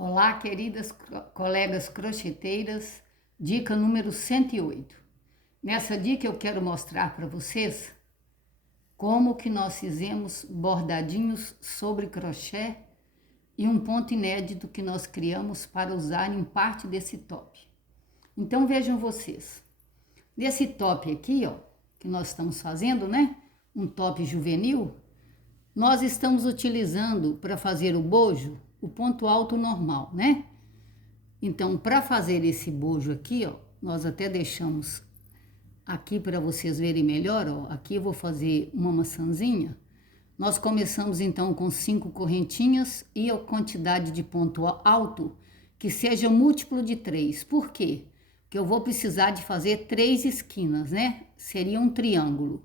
Olá, queridas colegas crocheteiras, dica número 108. Nessa dica eu quero mostrar para vocês como que nós fizemos bordadinhos sobre crochê e um ponto inédito que nós criamos para usar em parte desse top. Então vejam vocês, nesse top aqui, ó, que nós estamos fazendo, né? Um top juvenil, nós estamos utilizando para fazer o bojo o ponto alto normal, né? Então, para fazer esse bojo aqui, ó, nós até deixamos aqui para vocês verem melhor, ó. Aqui eu vou fazer uma maçãzinha. Nós começamos então com 5 correntinhas e a quantidade de ponto alto que seja múltiplo de 3. Por quê? Porque eu vou precisar de fazer 3 esquinas, né? Seria um triângulo.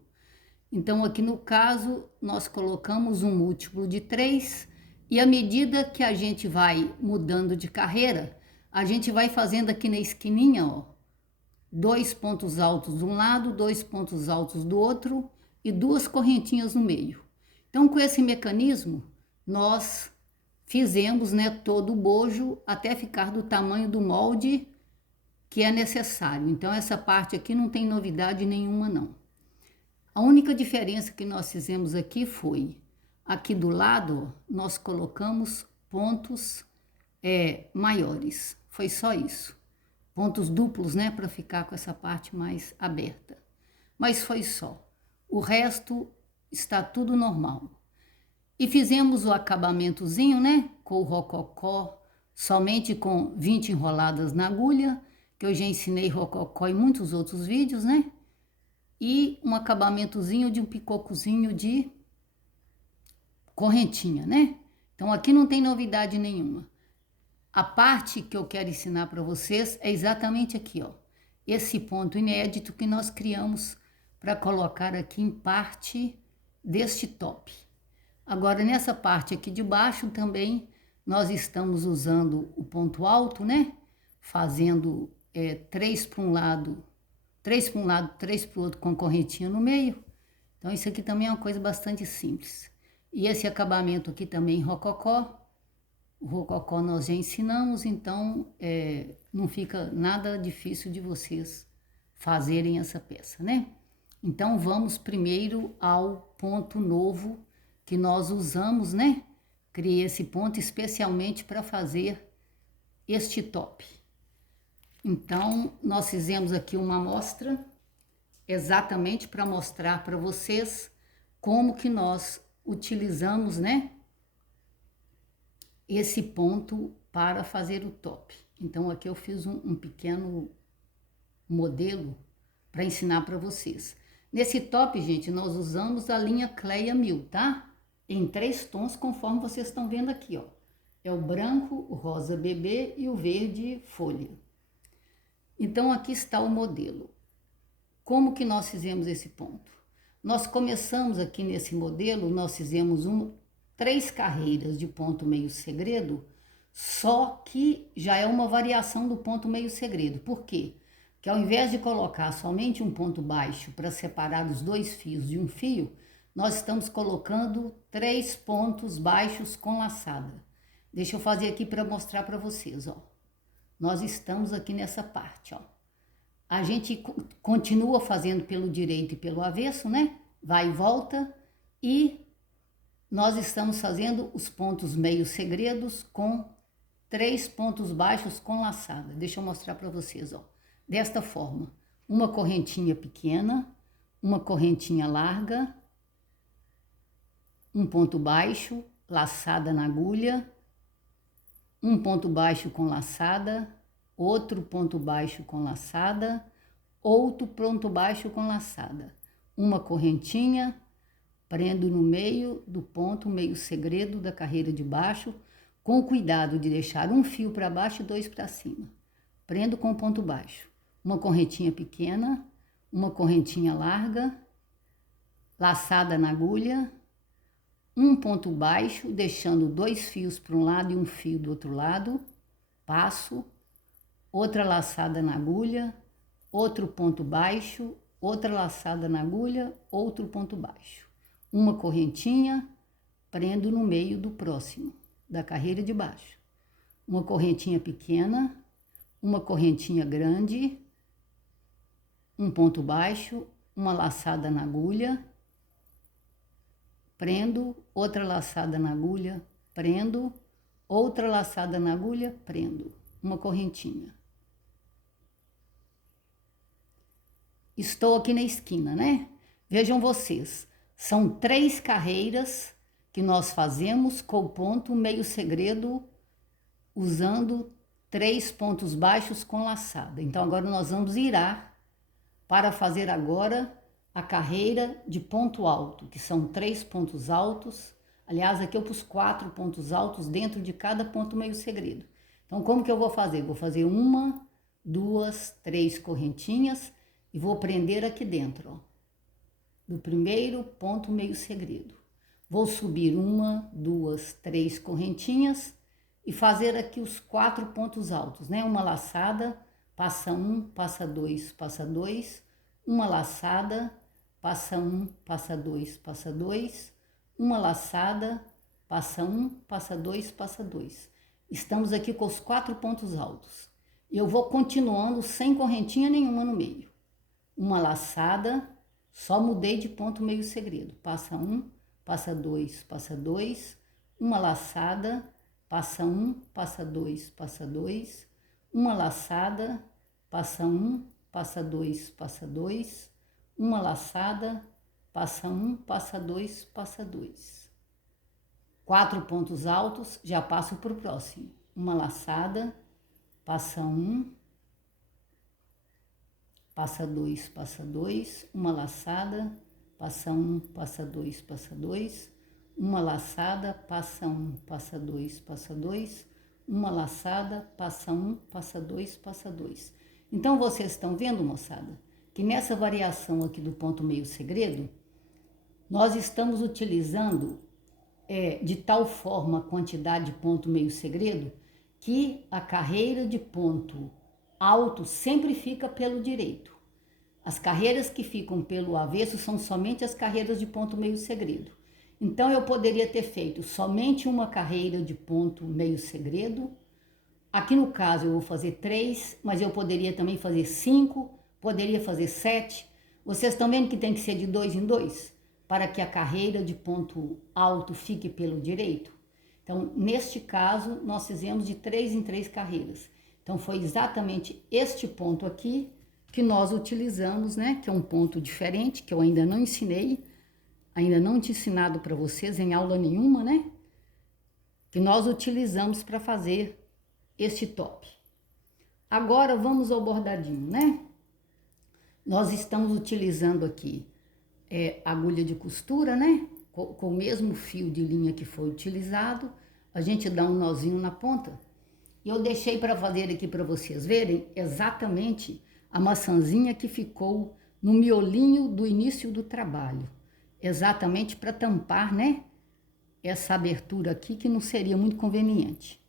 Então, aqui no caso, nós colocamos um múltiplo de 3 e à medida que a gente vai mudando de carreira, a gente vai fazendo aqui na esquininha, ó, 2 pontos altos de um lado, 2 pontos altos do outro e 2 correntinhas no meio. Então, com esse mecanismo, nós fizemos, né, todo o bojo até ficar do tamanho do molde que é necessário. Então, essa parte aqui não tem novidade nenhuma, não. A única diferença que nós fizemos aqui foi, aqui do lado, nós colocamos pontos maiores. Foi só isso. Pontos duplos, né, para ficar com essa parte mais aberta. Mas foi só. O resto está tudo normal. E fizemos o acabamentozinho, né, com o rococó, somente com 20 enroladas na agulha, que eu já ensinei rococó em muitos outros vídeos, né? E um acabamentozinho de um picocozinho de correntinha, né? Então, aqui não tem novidade nenhuma. A parte que eu quero ensinar para vocês é exatamente aqui, ó. Esse ponto inédito que nós criamos para colocar aqui em parte deste top. Agora, nessa parte aqui de baixo também, nós estamos usando o ponto alto, né? Fazendo 3 para um lado, 3 para um lado, 3 para o outro com correntinha no meio. Então, isso aqui também é uma coisa bastante simples. E esse acabamento aqui também rococó. O rococó nós já ensinamos, então não fica nada difícil de vocês fazerem essa peça, né? Então, vamos primeiro ao ponto novo que nós usamos, né? Criei esse ponto especialmente para fazer este top. Então, nós fizemos aqui uma amostra exatamente para mostrar para vocês como que nós utilizamos, né, esse ponto para fazer o top. Então, aqui eu fiz um pequeno modelo para ensinar para vocês. Nesse top, gente, nós usamos a linha Cleia 1000, tá? Em 3 tons, conforme vocês estão vendo aqui, ó. É o branco, o rosa bebê e o verde folha. Então, aqui está o modelo. Como que nós fizemos esse ponto? Nós começamos aqui nesse modelo, nós fizemos 3 carreiras de ponto meio segredo, só que já é uma variação do ponto meio segredo. Por quê? Porque ao invés de colocar somente um ponto baixo para separar os 2 fios de um fio, nós estamos colocando 3 pontos baixos com laçada. Deixa eu fazer aqui para mostrar para vocês, ó. Nós estamos aqui nessa parte, ó. A gente continua fazendo pelo direito e pelo avesso, né? Vai e volta. E nós estamos fazendo os pontos meio segredos com 3 pontos baixos com laçada. Deixa eu mostrar para vocês, ó. Desta forma, uma correntinha pequena, uma correntinha larga, um ponto baixo, laçada na agulha, um ponto baixo com laçada, outro ponto baixo com laçada, outro ponto baixo com laçada, uma correntinha, prendo no meio do ponto meio segredo da carreira de baixo, com cuidado de deixar um fio para baixo e 2 para cima. Prendo com ponto baixo, uma correntinha pequena, uma correntinha larga, laçada na agulha, um ponto baixo, deixando 2 fios para um lado e um fio do outro lado, passo, outra laçada na agulha, outro ponto baixo, outra laçada na agulha, outro ponto baixo. Uma correntinha, prendo no meio do próximo, da carreira de baixo. uma correntinha pequena, uma correntinha grande, um ponto baixo, uma laçada na agulha, prendo, outra laçada na agulha, prendo, outra laçada na agulha, prendo, uma correntinha. Estou aqui na esquina, né? Vejam vocês, são 3 carreiras que nós fazemos com o ponto meio segredo, usando 3 pontos baixos com laçada. Então, agora nós vamos virar para fazer agora a carreira de ponto alto, que são 3 pontos altos. Aliás, aqui eu pus 4 pontos altos dentro de cada ponto meio segredo. Então, como que eu vou fazer? Vou fazer 1, 2, 3 correntinhas e vou prender aqui dentro, ó, do primeiro ponto meio segredo. Vou subir 1, 2, 3 correntinhas e fazer aqui os 4 pontos altos, né? Uma laçada, passa 1, passa 2, passa 2, uma laçada, passa 1, passa 2, passa 2, uma laçada, passa 1, passa 2, passa 2. Estamos aqui com os 4 pontos altos. Eu vou continuando sem correntinha nenhuma no meio. Uma laçada, só mudei de ponto meio segredo. Passa 1, passa 2, passa 2, uma laçada, passa 1, passa 2, passa 2, uma laçada, passa 1, passa 2, passa 2, uma laçada, passa 1, passa 2, passa 2. 4 pontos altos, já passo para o próximo. Uma laçada, passa 1, passa 2, passa 2, uma laçada, passa 1, passa 2, passa 2, uma laçada, passa 1, passa 2, passa 2, uma laçada, passa 1, passa 2, passa 2. Então, vocês estão vendo, moçada, que nessa variação aqui do ponto meio segredo, nós estamos utilizando de tal forma a quantidade de ponto meio segredo que a carreira de ponto alto sempre fica pelo direito. As carreiras que ficam pelo avesso são somente as carreiras de ponto meio segredo. Então, eu poderia ter feito somente uma carreira de ponto meio segredo. Aqui no caso eu vou fazer 3, mas eu poderia também fazer 5, poderia fazer 7. Vocês estão vendo que tem que ser de 2 em 2? Para que a carreira de ponto alto fique pelo direito? Então, neste caso, nós fizemos de 3 em 3 carreiras. Então, foi exatamente este ponto aqui que nós utilizamos, né? Que é um ponto diferente, que eu ainda não ensinei, ainda não tinha ensinado para vocês em aula nenhuma, né? Que nós utilizamos para fazer este top. Agora, vamos ao bordadinho, né? Nós estamos utilizando aqui agulha de costura, né? Com o mesmo fio de linha que foi utilizado, a gente dá um nozinho na ponta. E eu deixei para fazer aqui para vocês verem exatamente a maçãzinha que ficou no miolinho do início do trabalho. Exatamente para tampar, né? Essa abertura aqui que não seria muito conveniente.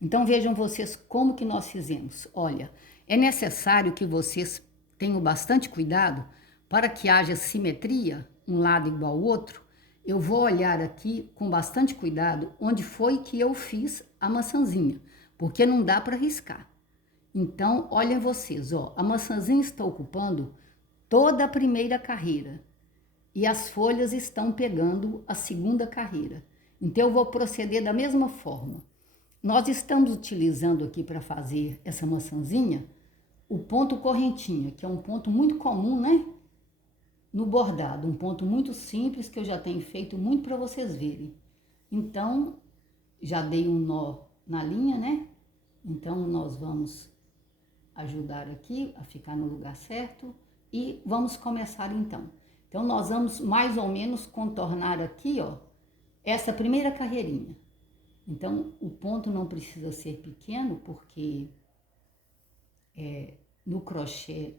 Então vejam vocês como que nós fizemos. Olha, é necessário que vocês tenham bastante cuidado para que haja simetria, um lado igual ao outro. Eu vou olhar aqui com bastante cuidado onde foi que eu fiz a maçãzinha, porque não dá para riscar. Então, olhem vocês, ó, a maçãzinha está ocupando toda a primeira carreira e as folhas estão pegando a segunda carreira. Então, eu vou proceder da mesma forma. Nós estamos utilizando aqui para fazer essa maçãzinha o ponto correntinha, que é um ponto muito comum, né? No bordado, um ponto muito simples que eu já tenho feito muito para vocês verem. Então, já dei um nó na linha, né? Então, nós vamos ajudar aqui a ficar no lugar certo e vamos começar então. Então, nós vamos mais ou menos contornar aqui, ó, essa primeira carreirinha. Então, o ponto não precisa ser pequeno, porque no crochê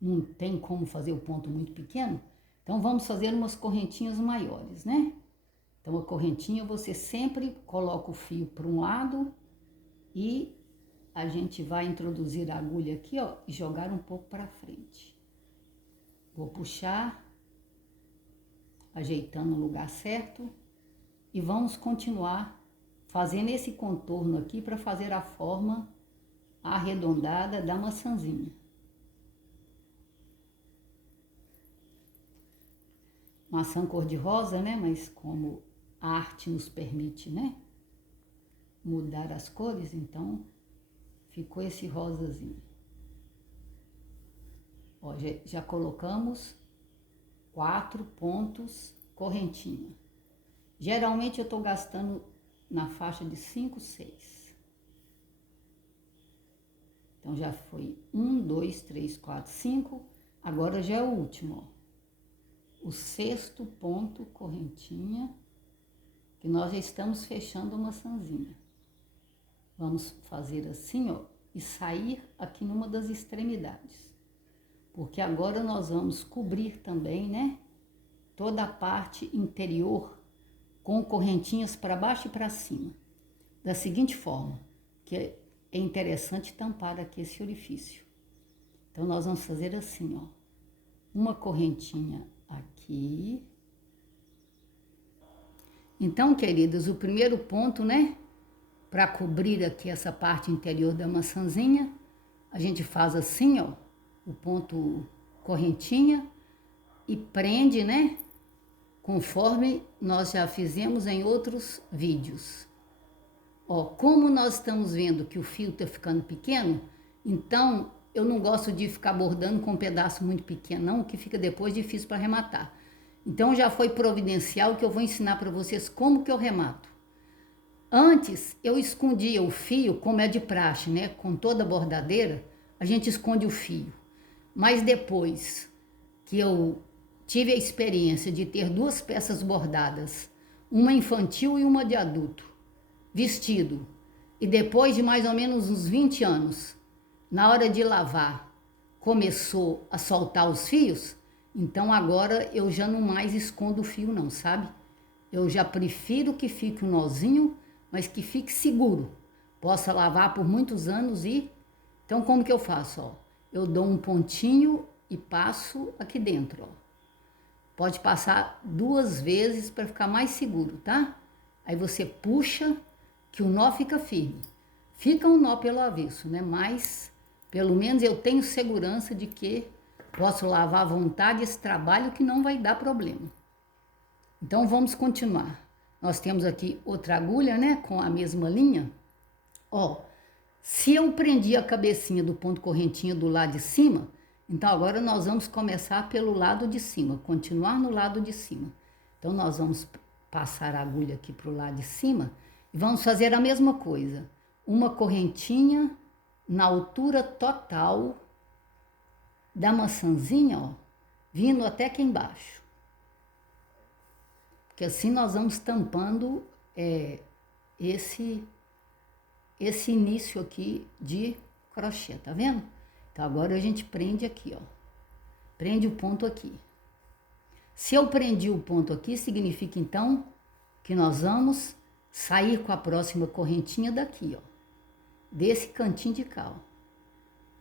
não tem como fazer o ponto muito pequeno. Então, vamos fazer umas correntinhas maiores, né? Então, a correntinha você sempre coloca o fio para um lado e a gente vai introduzir a agulha aqui, ó, e jogar um pouco para frente. Vou puxar, ajeitando no lugar certo e vamos continuar fazendo esse contorno aqui para fazer a forma arredondada da maçãzinha. Maçã cor-de-rosa, né? Mas como a arte nos permite, né? Mudar as cores, então ficou esse rosazinho. Ó, já colocamos 4 pontos correntinha. Geralmente eu tô gastando na faixa de 5, 6. Então já foi 1, 2, 3, 4, 5. Agora já é o último, ó. O 6º ponto correntinha, que nós já estamos fechando a maçãzinha. Vamos fazer assim, ó, e sair aqui numa das extremidades. Porque agora nós vamos cobrir também, né, toda a parte interior com correntinhas para baixo e para cima. Da seguinte forma, que é interessante tampar aqui esse orifício. Então, nós vamos fazer assim, ó, uma correntinha aqui. Então, queridas, o primeiro ponto, né, para cobrir aqui essa parte interior da maçãzinha, a gente faz assim, ó, o ponto correntinha e prende, né, conforme nós já fizemos em outros vídeos. Ó, como nós estamos vendo que o fio tá ficando pequeno, então eu não gosto de ficar bordando com um pedaço muito pequeno, não, que fica depois difícil para arrematar. Então já foi providencial que eu vou ensinar para vocês como que eu remato. Antes eu escondia o fio, como é de praxe, né? Com toda bordadeira, a gente esconde o fio. Mas depois que eu tive a experiência de ter 2 peças bordadas, uma infantil e uma de adulto, vestido, e depois de mais ou menos uns 20 anos, na hora de lavar, começou a soltar os fios, então agora eu já não mais escondo o fio não, sabe? Eu já prefiro que fique um nozinho, mas que fique seguro, possa lavar por muitos anos e... Então como que eu faço, ó? Eu dou um pontinho e passo aqui dentro, ó. Pode passar 2 vezes para ficar mais seguro, tá? Aí você puxa, que o nó fica firme. Fica um nó pelo avesso, né? Mas, pelo menos eu tenho segurança de que posso lavar à vontade esse trabalho que não vai dar problema. Então, vamos continuar. Nós temos aqui outra agulha, né? Com a mesma linha. Ó, se eu prendi a cabecinha do ponto correntinho do lado de cima, então agora nós vamos começar pelo lado de cima, continuar no lado de cima. Então, nós vamos passar a agulha aqui para o lado de cima e vamos fazer a mesma coisa. Uma correntinha na altura total da maçãzinha, ó, vindo até aqui embaixo. Porque assim nós vamos tampando esse início aqui de crochê, tá vendo? Então agora a gente prende aqui, ó. Prende o ponto aqui. Se eu prendi o ponto aqui, significa então que nós vamos sair com a próxima correntinha daqui, ó. Desse cantinho de cá, ó.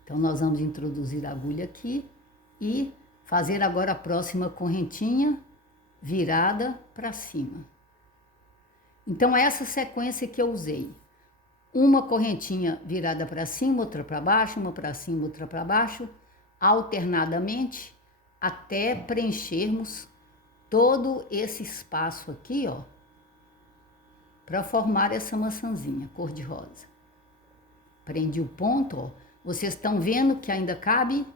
Então nós vamos introduzir a agulha aqui e fazer agora a próxima correntinha virada para cima. Então essa sequência que eu usei. Uma correntinha virada para cima, outra para baixo, uma para cima, outra para baixo, alternadamente, até preenchermos todo esse espaço aqui, ó, para formar essa maçãzinha cor-de-rosa. Prendi o ponto, ó. Vocês estão vendo que ainda cabe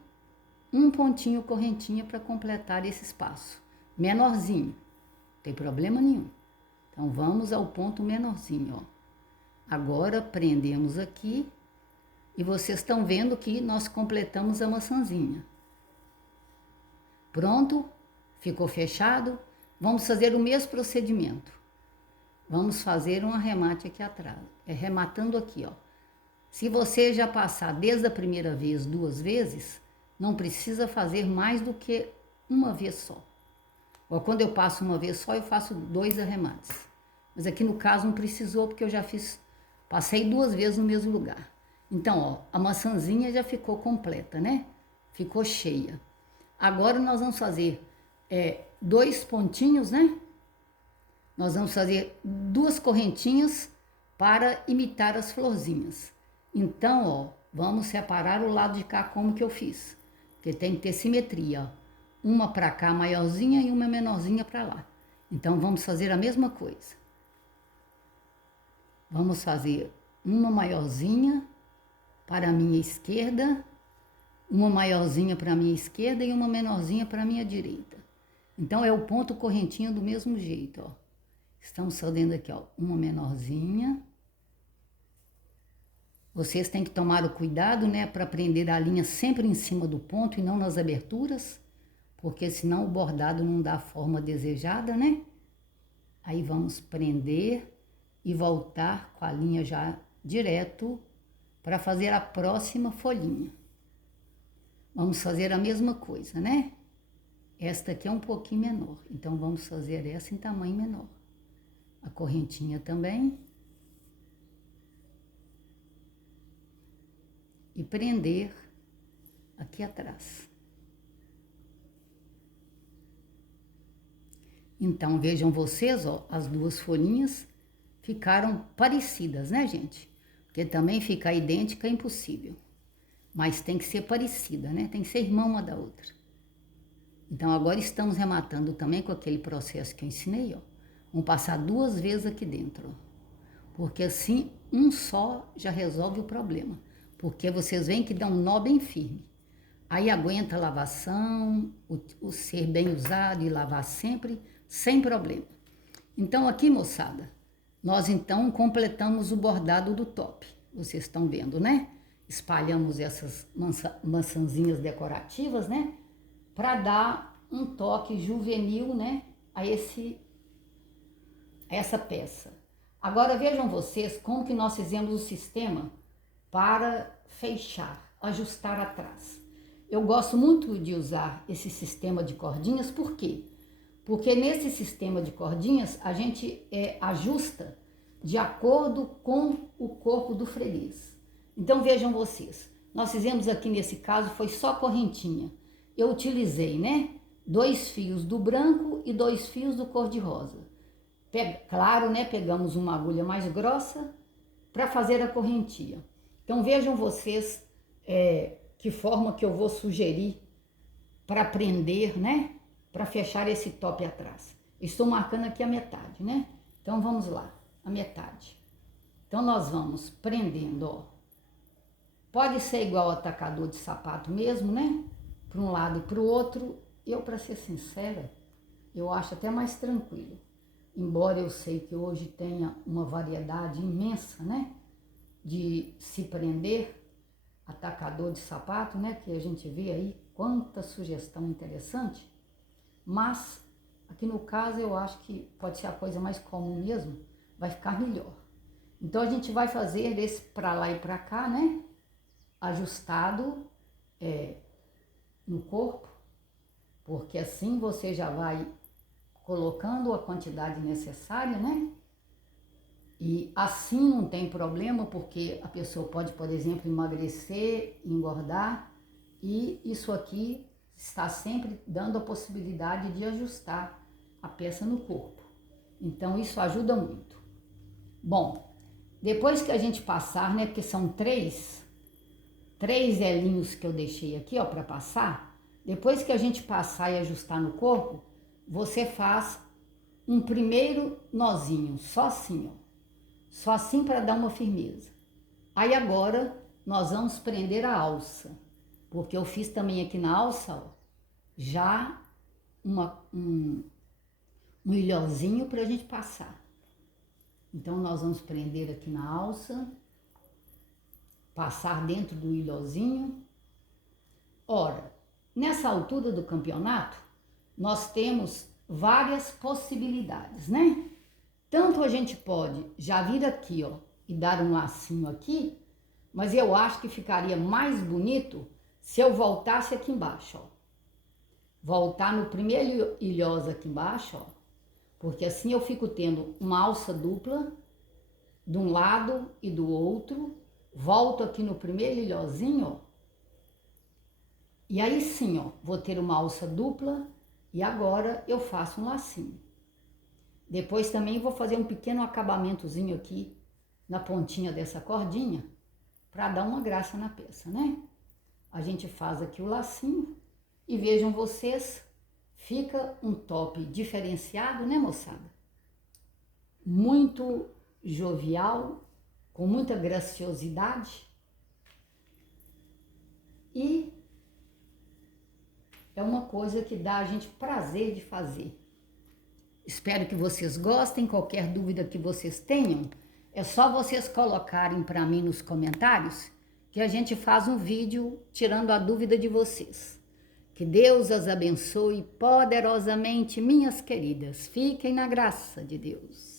um pontinho correntinha para completar esse espaço. Menorzinho, não tem problema nenhum. Então, vamos ao ponto menorzinho, ó. Agora, prendemos aqui e vocês estão vendo que nós completamos a maçãzinha. Pronto, ficou fechado. Vamos fazer o mesmo procedimento. Vamos fazer um arremate aqui atrás, rematando aqui, ó. Se você já passar desde a primeira vez 2 vezes, não precisa fazer mais do que uma vez só. Ou quando eu passo uma vez só, eu faço 2 arremates. Mas aqui no caso não precisou, porque eu já passei 2 vezes no mesmo lugar. Então, ó, a maçãzinha já ficou completa, né? Ficou cheia. Agora nós vamos fazer 2 pontinhos, né? Nós vamos fazer 2 correntinhas para imitar as florzinhas. Então, ó, vamos separar o lado de cá como que eu fiz. Porque tem que ter simetria, ó. Uma para cá maiorzinha e uma menorzinha para lá. Então, vamos fazer a mesma coisa. Vamos fazer uma maiorzinha para a minha esquerda, uma maiorzinha para a minha esquerda e uma menorzinha para a minha direita. Então, é o ponto correntinho do mesmo jeito, ó. Estamos fazendo aqui, ó, uma menorzinha. Vocês têm que tomar o cuidado, né, para prender a linha sempre em cima do ponto e não nas aberturas, porque senão o bordado não dá a forma desejada, né? Aí vamos prender e voltar com a linha já direto para fazer a próxima folhinha. Vamos fazer a mesma coisa, né? Esta aqui é um pouquinho menor, então vamos fazer essa em tamanho menor. A correntinha também. E prender aqui atrás. Então, vejam vocês, ó, as duas folhinhas ficaram parecidas, né, gente? Porque também ficar idêntica é impossível. Mas tem que ser parecida, né? Tem que ser irmã uma da outra. Então, agora estamos rematando também com aquele processo que eu ensinei, ó. Vamos passar 2 vezes aqui dentro, ó. Porque assim, um só já resolve o problema. Porque vocês veem que dá um nó bem firme. Aí aguenta a lavação, o ser bem usado e lavar sempre, sem problema. Então aqui, moçada, nós então completamos o bordado do top. Vocês estão vendo, né? Espalhamos essas maçãzinhas decorativas, né? Para dar um toque juvenil, né? A essa peça. Agora vejam vocês como que nós fizemos o sistema para fechar, ajustar atrás. Eu gosto muito de usar esse sistema de cordinhas, por quê? Porque nesse sistema de cordinhas a gente ajusta de acordo com o corpo do freguês. Então vejam vocês, nós fizemos aqui nesse caso foi só correntinha. Eu utilizei, né, 2 fios do branco e 2 fios do cor-de-rosa. Claro, né, pegamos uma agulha mais grossa para fazer a correntinha. Então vejam vocês que forma que eu vou sugerir para prender, né? Para fechar esse top atrás. Estou marcando aqui a metade, né? Então vamos lá, a metade. Então nós vamos prendendo, ó. Pode ser igual ao atacador de sapato mesmo, né? Para um lado e para o outro. Eu, para ser sincera, eu acho até mais tranquilo. Embora eu sei que hoje tenha uma variedade imensa, né? De se prender, atacador de sapato, né? Que a gente vê aí quanta sugestão interessante. Mas aqui no caso eu acho que pode ser a coisa mais comum mesmo, vai ficar melhor. Então a gente vai fazer esse para lá e para cá, né? Ajustado no corpo, porque assim você já vai colocando a quantidade necessária, né? E assim não tem problema, porque a pessoa pode, por exemplo, emagrecer, engordar, e isso aqui está sempre dando a possibilidade de ajustar a peça no corpo. Então isso ajuda muito. Bom, depois que a gente passar, né, porque são três elinhos que eu deixei aqui, ó, para passar, depois que a gente passar e ajustar no corpo, você faz um primeiro nozinho, só assim, ó. Só assim para dar uma firmeza. Aí agora nós vamos prender a alça, porque eu fiz também aqui na alça, ó, já um ilhozinho para a gente passar. Então nós vamos prender aqui na alça, passar dentro do ilhozinho. Ora, nessa altura do campeonato, nós temos várias possibilidades, né? Tanto a gente pode já vir aqui, ó, e dar um lacinho aqui, mas eu acho que ficaria mais bonito se eu voltasse aqui embaixo, ó. Voltar no primeiro ilhosa aqui embaixo, ó, porque assim eu fico tendo uma alça dupla de um lado e do outro, volto aqui no primeiro ilhozinho, ó, e aí sim, ó, vou ter uma alça dupla e agora eu faço um lacinho. Depois também vou fazer um pequeno acabamentozinho aqui na pontinha dessa cordinha para dar uma graça na peça, né? A gente faz aqui o lacinho e vejam vocês, fica um top diferenciado, né, moçada? Muito jovial, com muita graciosidade e é uma coisa que dá a gente prazer de fazer. Espero que vocês gostem. Qualquer dúvida que vocês tenham, é só vocês colocarem para mim nos comentários que a gente faz um vídeo tirando a dúvida de vocês. Que Deus as abençoe poderosamente, minhas queridas. Fiquem na graça de Deus.